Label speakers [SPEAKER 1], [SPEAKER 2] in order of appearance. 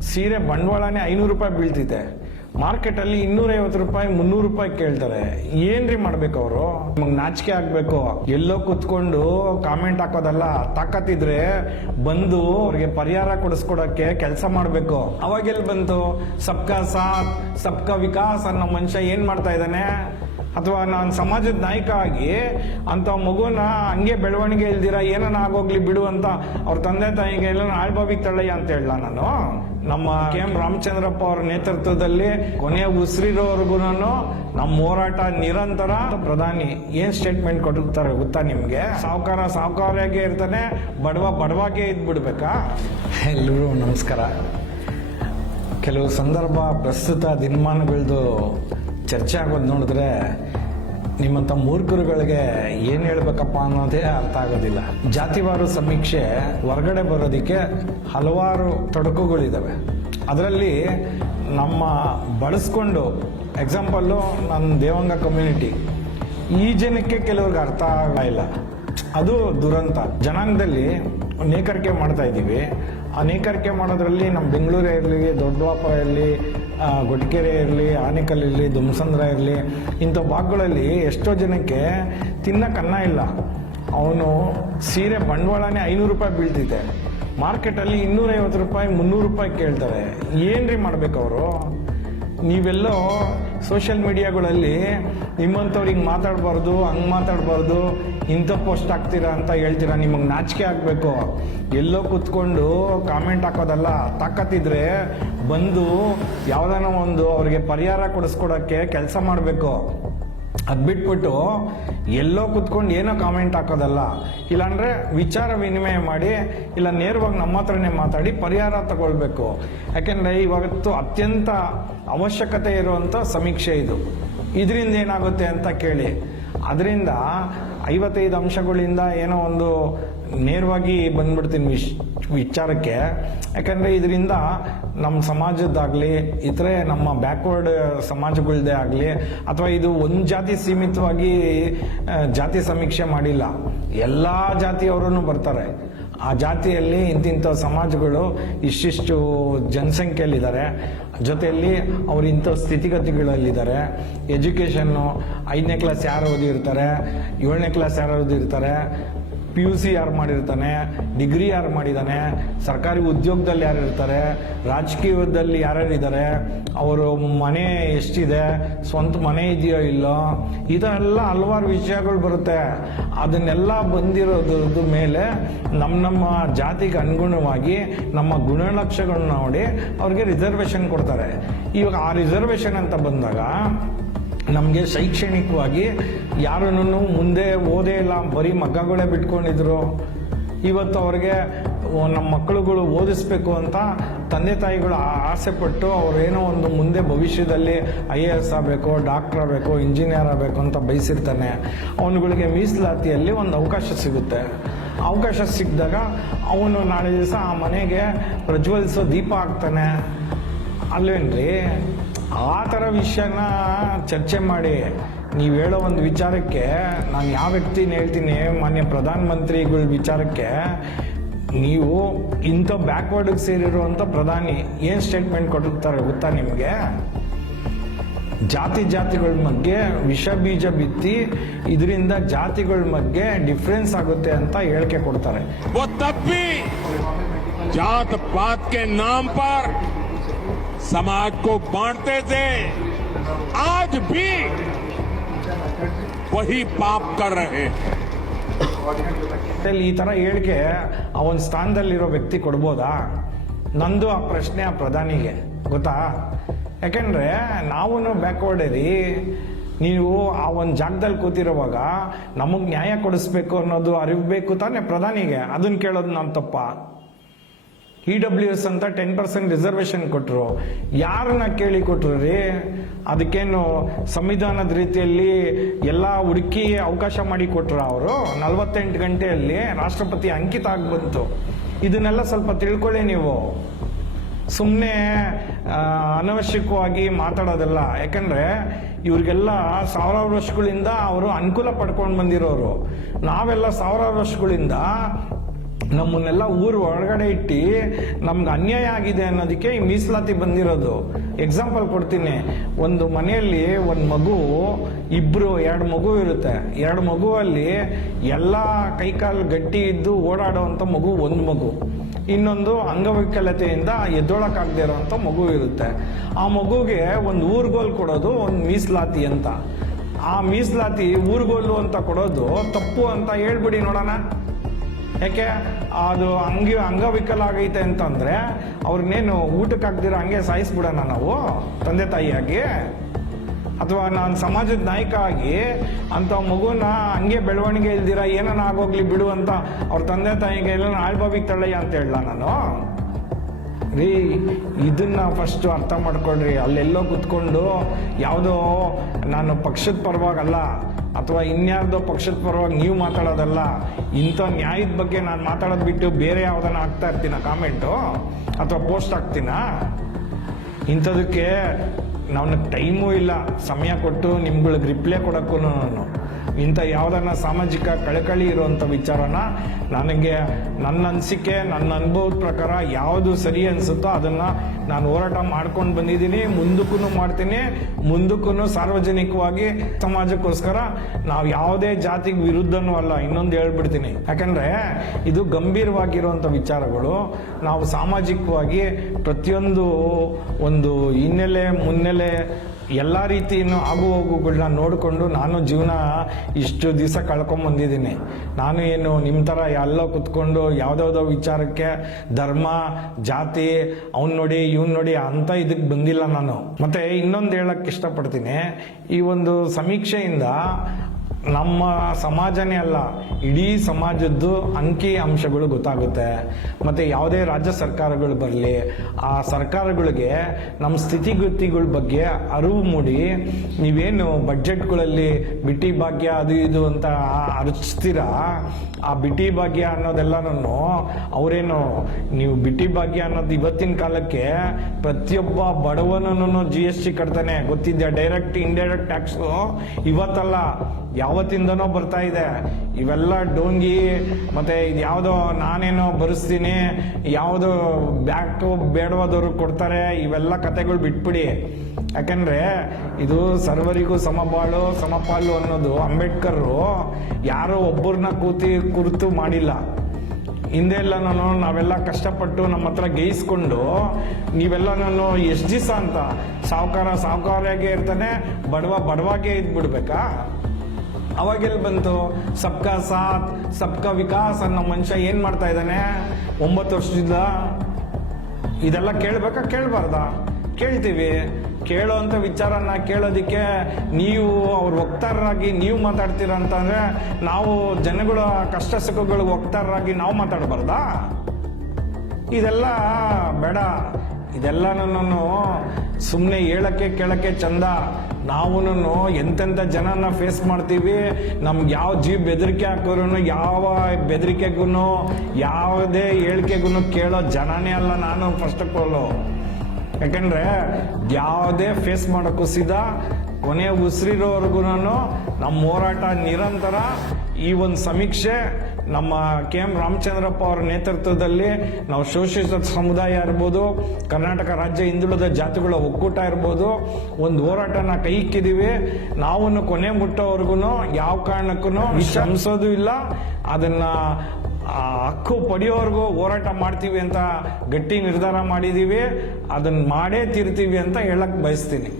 [SPEAKER 1] ಸೀರೆ ಬಂಡವಾಳನೇ ಐನೂರು ರೂಪಾಯಿ ಬೀಳ್ತಿದೆ. ಮಾರ್ಕೆಟಲ್ಲಿ ಇನ್ನೂರೈವತ್ತು ರೂಪಾಯಿ, ಮುನ್ನೂರು ರೂಪಾಯಿ ಕೇಳ್ತಾರೆ. ಏನ್ರಿ ಮಾಡ್ಬೇಕು ಅವರು? ನಿಮಗೆ ನಾಚಿಕೆ ಆಗಬೇಕು. ಎಲ್ಲೋ ಕುತ್ಕೊಂಡು ಕಾಮೆಂಟ್ ಹಾಕೋದಲ್ಲ, ತಾಕತ್ತಿದ್ರೆ ಬಂದು ಅವ್ರಿಗೆ ಪರಿಹಾರ ಕೊಡಿಸ್ಕೊಡಕ್ಕೆ ಕೆಲಸ ಮಾಡಬೇಕು. ಅವಾಗೆಲ್ಲಿ ಬಂತು, ಸಬ್ಕಾ ಸಾಥ್, ಸಬ್ಕಾ ವಿಕಾಸ್ ಅನ್ನೋ ಮನುಷ್ಯ ಏನು ಮಾಡ್ತಾ ಇದ್ದಾನೆ? ಅಥವಾ ನಾನು ಸಮಾಜದ ನಾಯಕ ಆಗಿ ಅಂತ ಮಗುನ ಹಂಗೆ ಬೆಳವಣಿಗೆ ಇಲ್ದಿರ ಏನನ್ನ ಆಗೋಗ್ಲಿ ಬಿಡು ಅಂತ ಅವ್ರ ತಂದೆ ತಾಯಿಗೆ ಎಲ್ಲ ಆಳ್ಬಾಬಿಗೆ ತಳ್ಳಯ್ಯ ಅಂತ ಹೇಳ ನಾನು? ನಮ್ಮ ಕೆ ಎಂ ರಾಮಚಂದ್ರಪ್ಪ ಅವರ ನೇತೃತ್ವದಲ್ಲಿ ಕೊನೆಯ ಉಸಿರಿರೋವರೆಗೂ ನಮ್ಮ ಹೋರಾಟ ನಿರಂತರ ಪ್ರಧಾನಿ ಏನ್ ಸ್ಟೇಟ್ಮೆಂಟ್ ಕೊಟ್ಟಿರ್ತಾರೆ ಗೊತ್ತಾ ನಿಮ್ಗೆ? ಸಾವುಕಾರ ಸಾವುಕಾರಾಗೆ ಇರ್ತಾನೆ, ಬಡವ ಬಡವಾಗೆ ಇದ್ಬಿಡ್ಬೇಕಾ? ಎಲ್ಲರೂ ನಮಸ್ಕಾರ. ಕೆಲವು ಸಂದರ್ಭ ಪ್ರಸ್ತುತ ದಿನಮಾನಗಳದ್ದು ಚರ್ಚೆ ಆಗೋದು ನೋಡಿದ್ರೆ ನಿಮ್ಮಂಥ ಮೂರ್ಖರುಗಳಿಗೆ ಏನು ಹೇಳ್ಬೇಕಪ್ಪ ಅನ್ನೋದೇ ಅರ್ಥ ಆಗೋದಿಲ್ಲ. ಜಾತಿವಾರು ಸಮೀಕ್ಷೆ ಹೊರಗಡೆ ಬರೋದಕ್ಕೆ ಹಲವಾರು ತೊಡಕುಗಳಿದ್ದಾವೆ ಅದರಲ್ಲಿ ನಮ್ಮ ಬಳಸ್ಕೊಂಡು ಎಕ್ಸಾಂಪಲ್ಲು ನನ್ನ ದೇವಂಗ ಕಮ್ಯುನಿಟಿ ಈ ಜನಕ್ಕೆ ಕೆಲವ್ರಿಗೆ ಅರ್ಥ ಆಗಲ್ಲ ಅದು ದುರಂತ. ಜನಾಂಗದಲ್ಲಿ ನೇಕರಿಕೆ ಮಾಡ್ತಾ ಇದ್ದೀವಿ. ಆ ನೇಕಾರಿಕೆ ಮಾಡೋದ್ರಲ್ಲಿ ನಮ್ಮ ಬೆಂಗಳೂರೇ ಇರಲಿ ದೊಡ್ಡವಾಪ ಇರಲಿ ಗೊಟ್ಕೆರೆ ಇರಲಿ, ಆನೇಕಲ್ ಇರಲಿ, ದುಮ್ಸಂದ್ರ ಇರಲಿ, ಇಂಥ ಭಾಗಗಳಲ್ಲಿ ಎಷ್ಟೋ ಜನಕ್ಕೆ ತಿನ್ನಕ್ಕೆ ಅನ್ನ ಇಲ್ಲ. ಅವನು ಸೀರೆ ಬಂಡವಾಳನೇ ಐನೂರು ರೂಪಾಯಿ ಬೀಳ್ತಿದೆ. ಮಾರ್ಕೆಟಲ್ಲಿ ಇನ್ನೂರೈವತ್ತು ರೂಪಾಯಿ, ಮುನ್ನೂರು ರೂಪಾಯಿ ಕೇಳ್ತಾರೆ. ಏನ್ರಿ ಮಾಡ್ಬೇಕು ಅವರು? ನೀವೆಲ್ಲೋ ಸೋಷಿಯಲ್ ಮೀಡಿಯಾಗಳಲ್ಲಿ ನಿಮ್ಮಂಥವ್ರಿಗೆ ಮಾತಾಡಬಾರ್ದು, ಹಂಗೆ ಮಾತಾಡಬಾರ್ದು ಇಂಥ ಪೋಸ್ಟ್ ಹಾಕ್ತೀರಾ ಅಂತ ಹೇಳ್ತೀರಾ? ನಿಮಗೆ ನಾಚಿಕೆ ಆಗಬೇಕು. ಎಲ್ಲೋ ಕೂತ್ಕೊಂಡು ಕಾಮೆಂಟ್ ಹಾಕೋದಲ್ಲ, ತಾಕತ್ತಿದ್ರೆ ಬಂದು ಯಾವುದಾನ ಒಂದು ಅವರಿಗೆ ಪರಿಹಾರ ಕೊಡಿಸ್ಕೊಡೋಕ್ಕೆ ಕೆಲಸ ಮಾಡಬೇಕು. ಅದು ಬಿಟ್ಬಿಟ್ಟು ಎಲ್ಲೋ ಕುತ್ಕೊಂಡು ಏನೋ ಕಾಮೆಂಟ್ ಹಾಕೋದಲ್ಲ. ಇಲ್ಲಾಂದರೆ ವಿಚಾರ ವಿನಿಮಯ ಮಾಡಿ, ಇಲ್ಲ ನೇರವಾಗಿ ನಮ್ಮ ಹತ್ರನೇ ಮಾತಾಡಿ ಪರಿಹಾರ ತಗೊಳ್ಬೇಕು. ಯಾಕೆಂದರೆ ಇವತ್ತು ಅತ್ಯಂತ ಅವಶ್ಯಕತೆ ಇರುವಂಥ ಸಮೀಕ್ಷೆ ಇದು. ಇದರಿಂದ ಏನಾಗುತ್ತೆ ಅಂತ ಕೇಳಿ. ಅದರಿಂದ ಐವತ್ತೈದು ಅಂಶಗಳಿಂದ ಏನೋ ಒಂದು ನೇರವಾಗಿ ಬಂದ್ಬಿಡ್ತೀನಿ ವಿಶ್, ವಿಚಾರಕ್ಕೆ. ಯಾಕಂದರೆ ಇದರಿಂದ ನಮ್ಮ ಸಮಾಜದ್ದಾಗಲಿ, ಇತರೆ ನಮ್ಮ ಬ್ಯಾಕ್ವರ್ಡ್ ಸಮಾಜಗಳದ್ದೇ ಆಗಲಿ, ಅಥವಾ ಇದು ಒಂದು ಜಾತಿ ಸೀಮಿತವಾಗಿ ಜಾತಿ ಸಮೀಕ್ಷೆ ಮಾಡಿಲ್ಲ. ಎಲ್ಲ ಜಾತಿಯವರೂ ಬರ್ತಾರೆ. ಆ ಜಾತಿಯಲ್ಲಿ ಇಂತಿಂಥ ಸಮಾಜಗಳು ಇಷ್ಟಿಷ್ಟು ಜನಸಂಖ್ಯೆಯಲ್ಲಿದ್ದಾರೆ. ಜೊತೆಯಲ್ಲಿ ಅವ್ರು ಇಂಥ ಸ್ಥಿತಿಗತಿಗಳಲ್ಲಿದ್ದಾರೆ. ಎಜುಕೇಷನ್ನು ಐದನೇ ಕ್ಲಾಸ್ ಯಾರು ಓದಿರ್ತಾರೆ? ಏಳನೇ ಕ್ಲಾಸ್ ಯಾರು ಓದಿರ್ತಾರೆ? ಪಿ ಯು ಸಿ ಯಾರು ಮಾಡಿರ್ತಾನೆ, ಡಿಗ್ರಿ ಯಾರು ಮಾಡಿದ್ದಾನೆ ಸರ್ಕಾರಿ ಉದ್ಯೋಗದಲ್ಲಿ ಯಾರು ಇರ್ತಾರೆ, ರಾಜಕೀಯದಲ್ಲಿ ಇದ್ದಾರೆ ಅವರು ಮನೆ ಎಷ್ಟಿದೆ, ಸ್ವಂತ ಮನೆ ಇದೆಯೋ ಇಲ್ಲೋ ಇದೆಲ್ಲ ಹಲವಾರು ವಿಷಯಗಳು ಬರುತ್ತೆ. ಅದನ್ನೆಲ್ಲ ಬಂದಿರೋದ್ರ ಮೇಲೆ ನಮ್ಮ ನಮ್ಮ ಜಾತಿಗೆ ಅನುಗುಣವಾಗಿ ನಮ್ಮ ಗುಣಲಕ್ಷಗಳನ್ನ ನೋಡಿ ಅವ್ರಿಗೆ ರಿಸರ್ವೇಷನ್ ಕೊಡ್ತಾರೆ. ಇವಾಗ ಆ ರಿಸರ್ವೇಷನ್ ಅಂತ ಬಂದಾಗ ನಮಗೆ ಶೈಕ್ಷಣಿಕವಾಗಿ ಯಾರನ್ನು ಮುಂದೆ ಓದೇ ಇಲ್ಲ. ಬರೀ ಮಗ್ಗಗಳೇ ಬಿಟ್ಕೊಂಡಿದ್ರು. ಇವತ್ತು ಅವ್ರಿಗೆ ನಮ್ಮ ಮಕ್ಕಳುಗಳು ಓದಿಸ್ಬೇಕು ಅಂತ ತಂದೆ ತಾಯಿಗಳು ಆಸೆ ಪಟ್ಟು ಅವ್ರೇನೋ ಒಂದು ಮುಂದೆ ಭವಿಷ್ಯದಲ್ಲಿ ಐ ಎ ಎಸ್ ಆಗಬೇಕು, ಡಾಕ್ಟರ್ ಆಗಬೇಕು, ಇಂಜಿನಿಯರ್ ಆಗಬೇಕು ಅಂತ ಬಯಸಿರ್ತಾನೆ. ಅವನುಗಳಿಗೆ ಮೀಸಲಾತಿಯಲ್ಲಿ ಒಂದು ಅವಕಾಶ ಸಿಗುತ್ತೆ. ಅವಕಾಶ ಸಿಕ್ಕಿದಾಗ ಅವನು ನಾಳೆ ದಿವಸ ಆ ಮನೆಗೆ ಪ್ರಜ್ವಲಿಸೋ ದೀಪ ಆಗ್ತಾನೆ ಅಲ್ವೇನ್ರಿ? ಆ ಥರ ವಿಷಯನ ಚರ್ಚೆ ಮಾಡಿ ನೀವು ಹೇಳೋ ಒಂದು ವಿಚಾರಕ್ಕೆ ನಾನು ಯಾವ ವ್ಯಕ್ತಿನ ಹೇಳ್ತೀನಿ, ಮಾನ್ಯ ಪ್ರಧಾನಮಂತ್ರಿಗಳ ವಿಚಾರಕ್ಕೆ ನೀವು ಇಂಥ ಬ್ಯಾಕ್ವರ್ಡಿಗೆ ಸೇರಿರುವಂಥ ಪ್ರಧಾನಿ ಏನು ಸ್ಟೇಟ್ಮೆಂಟ್ ಕೊಡುತ್ತಾರೆ ಗೊತ್ತಾ ನಿಮಗೆ? ಜಾತಿ ಜಾತಿಗಳ ಮಧ್ಯೆ ವಿಷ ಬೀಜ ಬಿತ್ತಿ ಇದರಿಂದ ಜಾತಿಗಳ ಮಧ್ಯೆ ಡಿಫ್ರೆನ್ಸ್ ಆಗುತ್ತೆ ಅಂತ ಹೇಳಿಕೆ ಕೊಡ್ತಾರೆ.
[SPEAKER 2] ಜಾತ್ ಪಾತ್ ಕೆ ನಾಮ್ ಪರ್ समाज को बांटते थे आज भी वही पाप कर रहे हैं
[SPEAKER 1] ಈ ತರ ಹೇಳಿಕೆ ಆ ಒಂದು ಸ್ಥಾನದಲ್ಲಿರೋ ವ್ಯಕ್ತಿ ಕೊಡ್ಬೋದಾ ನಂದು ಆ ಪ್ರಶ್ನೆ ಆ ಪ್ರಧಾನಿಗೆ ಗೊತ್ತಾ ಯಾಕೆಂದ್ರೆ ನಾವು ಬ್ಯಾಕ್ವರ್ಡ್ ರೀ ನೀವು ಆ ಒಂದು ಜಾಗದಲ್ಲಿ ಕೂತಿರುವಾಗ ನಮಗ್ ನ್ಯಾಯ ಕೊಡಿಸ್ಬೇಕು ಅನ್ನೋದು ಅರಿವು ಬೇಕು ತಾನೇ ಪ್ರಧಾನಿಗೆ ಅದನ್ನ ಕೇಳೋದು ನಮ್ಮ ತಪ್ಪ ಇ ಡಬ್ಲ್ಯೂ ಎಸ್ ಅಂತ ಟೆನ್ ಪರ್ಸೆಂಟ್ ರಿಸರ್ವೇಶನ್ ಕೊಟ್ಟರು ಯಾರನ್ನ ಕೇಳಿ ಕೊಟ್ರು ರೀ? ಅದಕ್ಕೇನು ಸಂವಿಧಾನದ ರೀತಿಯಲ್ಲಿ ಎಲ್ಲ ಹುಡುಕಿ ಅವಕಾಶ ಮಾಡಿ ಕೊಟ್ಟರು ಅವರು? ನಲವತ್ತೆಂಟು ಗಂಟೆಯಲ್ಲಿ ರಾಷ್ಟ್ರಪತಿ ಅಂಕಿತ ಆಗಿ ಬಂತು. ಇದನ್ನೆಲ್ಲ ಸ್ವಲ್ಪ ತಿಳ್ಕೊಳ್ಳಿ ನೀವು. ಸುಮ್ಮನೆ ಅನವಶ್ಯಕವಾಗಿ ಮಾತಾಡೋದಲ್ಲ. ಯಾಕಂದ್ರೆ ಇವ್ರಿಗೆಲ್ಲ ಸಾವಿರಾರು ವರ್ಷಗಳಿಂದ ಅವರು ಅನುಕೂಲ ಪಡ್ಕೊಂಡು ಬಂದಿರೋರು. ನಾವೆಲ್ಲ ಸಾವಿರಾರು ವರ್ಷಗಳಿಂದ ನಮ್ಮನ್ನೆಲ್ಲ ಊರು ಒಳಗಡೆ ಇಟ್ಟು ನಮ್ಗೆ ಅನ್ಯಾಯ ಆಗಿದೆ ಅನ್ನೋದಕ್ಕೆ ಈ ಮೀಸಲಾತಿ ಬಂದಿರೋದು. ಎಕ್ಸಾಂಪಲ್ ಕೊಡ್ತೀನಿ. ಒಂದು ಮನೆಯಲ್ಲಿ ಒಂದು ಮಗು ಇಬ್ಬರು ಎರಡು ಮಗು ಇರುತ್ತೆ. ಎರಡು ಮಗುವಲ್ಲಿ ಎಲ್ಲ ಕೈಕಾಲು ಗಟ್ಟಿ ಇದ್ದು ಓಡಾಡುವಂಥ ಮಗು ಒಂದು ಮಗು. ಇನ್ನೊಂದು ಅಂಗವೈಕಲ್ಯತೆಯಿಂದ ಎದ್ದೊಳಕಾಗದೇ ಇರೋವಂಥ ಮಗು ಇರುತ್ತೆ. ಆ ಮಗುಗೆ ಒಂದು ಊರ್ಗೋಲ್ ಕೊಡೋದು ಒಂದು ಮೀಸಲಾತಿ ಅಂತ. ಆ ಮೀಸಲಾತಿ ಊರ್ಗೋಲು ಅಂತ ಕೊಡೋದು ತಪ್ಪು ಅಂತ ಹೇಳ್ಬಿಡಿ ನೋಡೋಣ. ಯಾಕೆ? ಅದು ಅಂಗಿ ಅಂಗವಿಕಲ ಆಗೈತೆ ಅಂತಂದ್ರೆ ಅವ್ರನ್ನೇನು ಊಟಕ್ಕೆ ಹಾಕ್ದಿರ ಹಂಗೆ ಸಾಯಿಸ್ಬಿಡೋಣ ನಾವು, ತಂದೆ ತಾಯಿಯಾಗಿ? ಅಥವಾ ನಾನು ಸಮಾಜದ ನಾಯಕ ಆಗಿ ಅಂತ ಮಗುನ ಹಂಗೆ ಬೆಳವಣಿಗೆ ಇಲ್ದಿರ ಏನನ ಆಗೋಗ್ಲಿ ಬಿಡು ಅಂತ ಅವ್ರ ತಂದೆ ತಾಯಿಗೆ ಎಲ್ಲ ಆಳ್ಬಾವಿಗೆ ತಳ್ಳಯ್ಯ ಅಂತ ಹೇಳಲ್ಲ ನಾನು? ರೀ, ಇದನ್ನ ಫಸ್ಟ್ ಅರ್ಥ ಮಾಡ್ಕೊಳ್ರಿ. ಅಲ್ಲೆಲ್ಲೋ ಕುತ್ಕೊಂಡು ಯಾವುದೋ ನಾನು ಪಕ್ಷದ ಪರವಾಗಲ್ಲ. ಅಥವಾ ಇನ್ಯಾರ್ದೋ ಪಕ್ಷದ ಪರವಾಗಿ ನೀವು ಮಾತಾಡೋದಲ್ಲ, ಇಂಥ ನ್ಯಾಯದ ಬಗ್ಗೆ ನಾನು ಮಾತಾಡೋದು ಬಿಟ್ಟು ಬೇರೆ ಯಾವುದನ್ನ ಹಾಕ್ತಾ ಇರ್ತೀನ ಕಾಮೆಂಟು? ಅಥವಾ ಪೋಸ್ಟ್ ಹಾಕ್ತೀನ? ಇಂಥದಕ್ಕೆ ನನಗೆ ಟೈಮೂ ಇಲ್ಲ, ಸಮಯ ಕೊಟ್ಟು ನಿಮ್ಗಳಿಗೆ ರಿಪ್ಲೈ ಕೊಡೋಕ್ಕೂ ನಾನು ಇಂಥ ಯಾವುದನ್ನ ಸಾಮಾಜಿಕ ಕಳಕಳಿ ಇರುವಂಥ ವಿಚಾರನ ನನಗೆ ನನ್ನ ಅನಿಸಿಕೆ, ನನ್ನ ಅನುಭವದ ಪ್ರಕಾರ ಯಾವುದು ಸರಿ ಅನಿಸುತ್ತೋ ಅದನ್ನು ನಾನು ಹೋರಾಟ ಮಾಡ್ಕೊಂಡು ಬಂದಿದ್ದೀನಿ ಮುಂದಕ್ಕೂ ಮಾಡ್ತೀನಿ ಮುಂದಕ್ಕೂ ಸಾರ್ವಜನಿಕವಾಗಿ ಸಮಾಜಕ್ಕೋಸ್ಕರ ನಾವು ಯಾವುದೇ ಜಾತಿಗೆ ವಿರುದ್ಧನೂ ಅಲ್ಲ, ಇನ್ನೊಂದು ಹೇಳ್ಬಿಡ್ತೀನಿ. ಯಾಕಂದರೆ ಇದು ಗಂಭೀರವಾಗಿರುವಂಥ ವಿಚಾರಗಳು. ನಾವು ಸಾಮಾಜಿಕವಾಗಿ ಪ್ರತಿಯೊಂದು ಒಂದು ಹಿನ್ನೆಲೆ, ಮುನ್ನೆಲೆ ಎಲ್ಲ ರೀತಿಯನ್ನು ಆಗು ಹೋಗುಗಳನ್ನ ನೋಡಿಕೊಂಡು ನಾನು ಜೀವನ ಇಷ್ಟು ದಿವಸ ಕಳ್ಕೊಂಬಂದಿದ್ದೀನಿ ನಾನು ಏನು ನಿಮ್ಮ ಥರ ಎಲ್ಲೋ ಕುತ್ಕೊಂಡು ಯಾವುದ್ಯಾವುದೋ ವಿಚಾರಕ್ಕೆ ಧರ್ಮ, ಜಾತಿ, ಅವ್ನು ನೋಡಿ, ಇವ್ನು ನೋಡಿ ಅಂತ ಇದಕ್ಕೆ ಬಂದಿಲ್ಲ ನಾನು. ಮತ್ತೆ ಇನ್ನೊಂದು ಹೇಳಕ್ಕೆ ಇಷ್ಟಪಡ್ತೀನಿ. ಈ ಒಂದು ಸಮೀಕ್ಷೆಯಿಂದ ನಮ್ಮ ಸಮಾಜನೇ ಅಲ್ಲ, ಇಡೀ ಸಮಾಜದ್ದು ಅಂಕಿ ಅಂಶಗಳು ಗೊತ್ತಾಗುತ್ತೆ. ಮತ್ತು ಯಾವುದೇ ರಾಜ್ಯ ಸರ್ಕಾರಗಳು ಬರಲಿ, ಆ ಸರ್ಕಾರಗಳಿಗೆ ನಮ್ಮ ಸ್ಥಿತಿಗತಿಗಳ ಬಗ್ಗೆ ಅರಿವು ಮೂಡಿ, ನೀವೇನು ಬಡ್ಜೆಟ್ಗಳಲ್ಲಿ ಬಿಟ್ಟಿ ಭಾಗ್ಯ ಅದು ಇದು ಅಂತ ಅರಚ್ತೀರಾ? ಆ ಬಿಟ್ಟಿ ಭಾಗ್ಯ ಅನ್ನೋದೆಲ್ಲನೂ ಅವರೇನು ನೀವು ಬಿಟ್ಟಿ ಭಾಗ್ಯ ಅನ್ನೋದು ಇವತ್ತಿನ ಕಾಲಕ್ಕೆ ಪ್ರತಿಯೊಬ್ಬ ಬಡವನೂ ಜಿ ಎಸ್ ಟಿ ಕಟ್ತಾನೆ. ಗೊತ್ತಿದ್ಯಾ? ಡೈರೆಕ್ಟ್ ಇಂಡೈರೆಕ್ಟ್ ಟ್ಯಾಕ್ಸು ಇವತ್ತಲ್ಲ ಯಾವತ್ತಿಂದನೋ ಬರ್ತಾ ಇದೆ. ಇವೆಲ್ಲ ಡೋಂಗಿ, ಮತ್ತೆ ಇದು ಯಾವುದೋ ನಾನೇನೋ ಬರೆಸ್ತೀನಿ, ಯಾವುದೋ ಬ್ಯಾಕ್ ಬೇಡವಾದವರು ಕೊಡ್ತಾರೆ, ಇವೆಲ್ಲ ಕತೆಗಳು ಬಿಟ್ಬಿಡಿ. ಯಾಕಂದ್ರೆ ಇದು ಸರ್ವರಿಗೂ ಸಮಬಾಳು, ಸಮಪಾಲು ಅನ್ನೋದು ಅಂಬೇಡ್ಕರ್ ಯಾರೋ ಒಬ್ಬರನ್ನ ಕೂತಿ ಕುರಿತು ಮಾಡಿಲ್ಲ. ಹಿಂದೆ ನಾನು ನಾವೆಲ್ಲ ಕಷ್ಟಪಟ್ಟು ನಮ್ಮ ಹತ್ರ ಗೇಯಿಸ್ಕೊಂಡು ನೀವೆಲ್ಲ ನಾನು ಎಷ್ಟು ದಿವಸ ಅಂತ, ಸಾವುಕಾರ ಸಾವುಕಾರಾಗೆ ಇರ್ತಾನೆ, ಬಡವ ಬಡವಾಗೆ ಇದ್ಬಿಡ್ಬೇಕಾ? ಅವಾಗೆಲ್ಲಿ ಬಂತು, ಸಬ್ಕಾ ಸಾಥ್, ಸಬ್ಕಾ ವಿಕಾಸ್ ಅನ್ನೋ ಮನುಷ್ಯ ಏನ್ ಮಾಡ್ತಾ ಇದ್ದಾನೆ? ಒಂಬತ್ತು ವರ್ಷದಿಂದ ಇದೆಲ್ಲ ಕೇಳ್ಬೇಕಾ? ಕೇಳಬಾರ್ದ? ಕೇಳ್ತೀವಿ. ಕೇಳೋ ಅಂತ ವಿಚಾರನ ಕೇಳೋದಕ್ಕೆ ನೀವು ಅವ್ರ ವಕ್ತಾರರಾಗಿ ನೀವು ಮಾತಾಡ್ತೀರ ಅಂತಂದ್ರೆ ನಾವು ಜನಗಳ ಕಷ್ಟ ಸುಖಗಳಿಗೆ ವಕ್ತಾರರಾಗಿ ನಾವು ಮಾತಾಡಬಾರ್ದಾ? ಇದೆಲ್ಲ ಬೇಡ. ಇದೆಲ್ಲ ನಾನು ಸುಮ್ಮನೆ ಹೇಳಕ್ಕೆ ಕೇಳಕ್ಕೆ ಚಂದ. ನಾವು ಎಂತೆಂಥ ಜನನ ಫೇಸ್ ಮಾಡ್ತೀವಿ, ನಮ್ಗೆ ಯಾವ ಜೀವ ಬೆದರಿಕೆ ಹಾಕೋರು ಯಾವ ಬೆದರಿಕೆಗೂ ಯಾವುದೇ ಹೇಳಿಕೆಗೂ ಕೇಳೋ ಜನನೇ ಅಲ್ಲ ನಾನು ಫಸ್ಟ್ ಆಫ್ ಯಾಕಂದ್ರೆ ಯಾವುದೇ ಫೇಸ್ ಮಾಡೋಕ್ಕೂ ಸಿದ್ಧ ಕೊನೆ ಉಸಿರಿರೋವರೆಗೂ ನಮ್ಮ ಹೋರಾಟ ನಿರಂತರ. ಈ ಒಂದು ಸಮೀಕ್ಷೆ ನಮ್ಮ ಕೆ ಎಂ ರಾಮಚಂದ್ರಪ್ಪ ಅವರ ನೇತೃತ್ವದಲ್ಲಿ ನಾವು ಶೋಷಿತ ಸಮುದಾಯ ಇರ್ಬೋದು ಕರ್ನಾಟಕ ರಾಜ್ಯ ಹಿಂದುಳಿದ ಜಾತಿಗಳ ಒಕ್ಕೂಟ ಇರ್ಬೋದು ಒಂದು ಹೋರಾಟನ ಕೈ ಇಕ್ಕಿದೀವಿ ನಾವು ಕೊನೆ ಮುಟ್ಟೋವರೆಗೂ ಯಾವ ಕಾರಣಕ್ಕೂ ಶ್ರಮಿಸೋದು ಇಲ್ಲ. ಅದನ್ನ ಆ ಹಕ್ಕು ಪಡೆಯೋವರೆಗೂ ಹೋರಾಟ ಮಾಡ್ತೀವಿ ಅಂತ ಗಟ್ಟಿ ನಿರ್ಧಾರ ಮಾಡಿದ್ದೀವಿ ಅದನ್ನು ಮಾಡೇ ತೀರ್ತೀವಿ ಅಂತ ಹೇಳಕ್ಕೆ ಬಯಸ್ತೀನಿ.